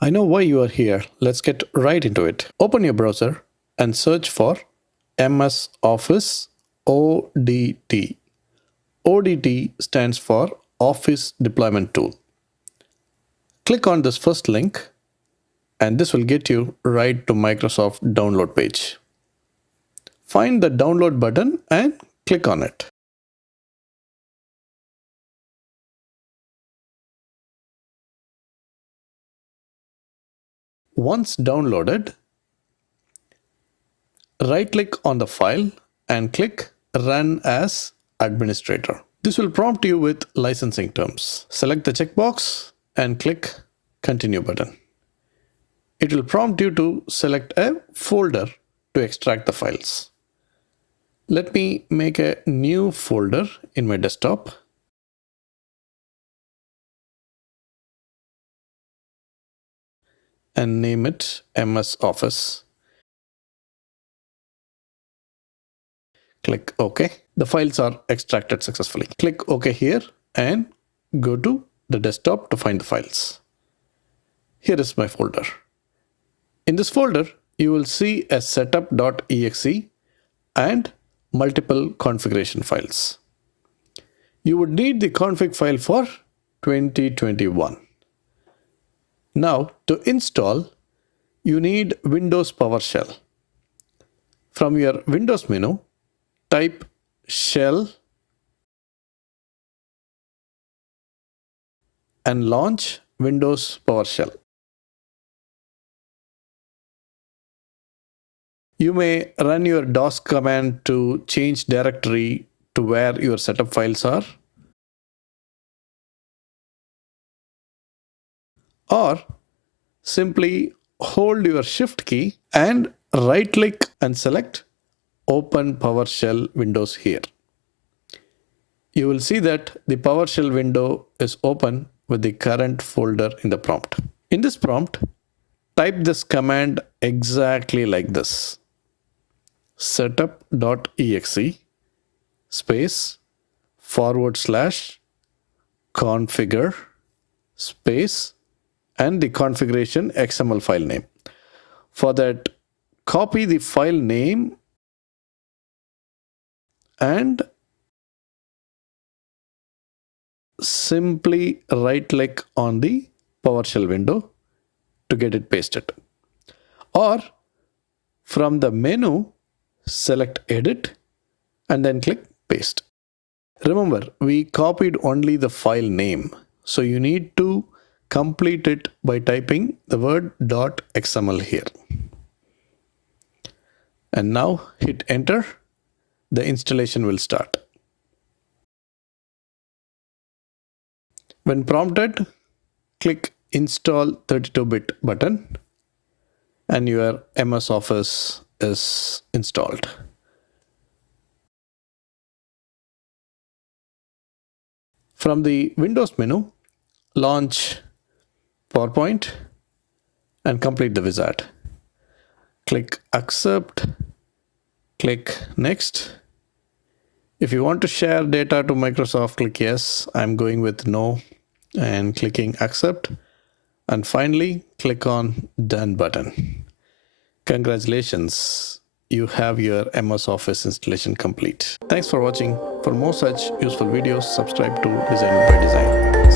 I know why you are here. Let's get right into it. Open your browser and search for MS Office ODT. ODT stands for Office Deployment Tool. Click on this first link and this will get you right to Microsoft download page. Find the download button and click on it. Once downloaded, right-click on the file and click Run as Administrator. This will prompt you with licensing terms. Select the checkbox and click Continue button. It will prompt you to select a folder to extract the files. Let me make a new folder in my desktop. And name it MS Office. Click OK. The files are extracted successfully. Click OK here and go to the desktop to find the files. Here is my folder. In this folder, you will see a setup.exe and multiple configuration files. You would need the config file for 2021. Now, to install, you need Windows PowerShell. From your Windows menu, type shell and launch Windows PowerShell. You may run your DOS command to change directory to where your setup files are, or simply hold your Shift key and right-click and select Open PowerShell Windows here. You will see that the PowerShell window is open with the current folder in the prompt. In this prompt, type this command exactly like this: setup.exe space /configure space and the configuration XML file name. For that, copy the file name and simply right-click on the PowerShell window to get it pasted. Or from the menu, select Edit and then click Paste. Remember, we copied only the file name, so you need to complete it by typing the word .xml here. And now hit enter. The installation will start. When prompted, click Install 32-bit button and your MS Office is installed. From the Windows menu, launch PowerPoint and complete the wizard. Click Accept, click Next. If you want to share data to Microsoft, click Yes. I'm going with No and clicking Accept. And finally, click on Done button. Congratulations, you have your MS Office installation complete. Thanks for watching. For more such useful videos, subscribe to DzynerByDesign.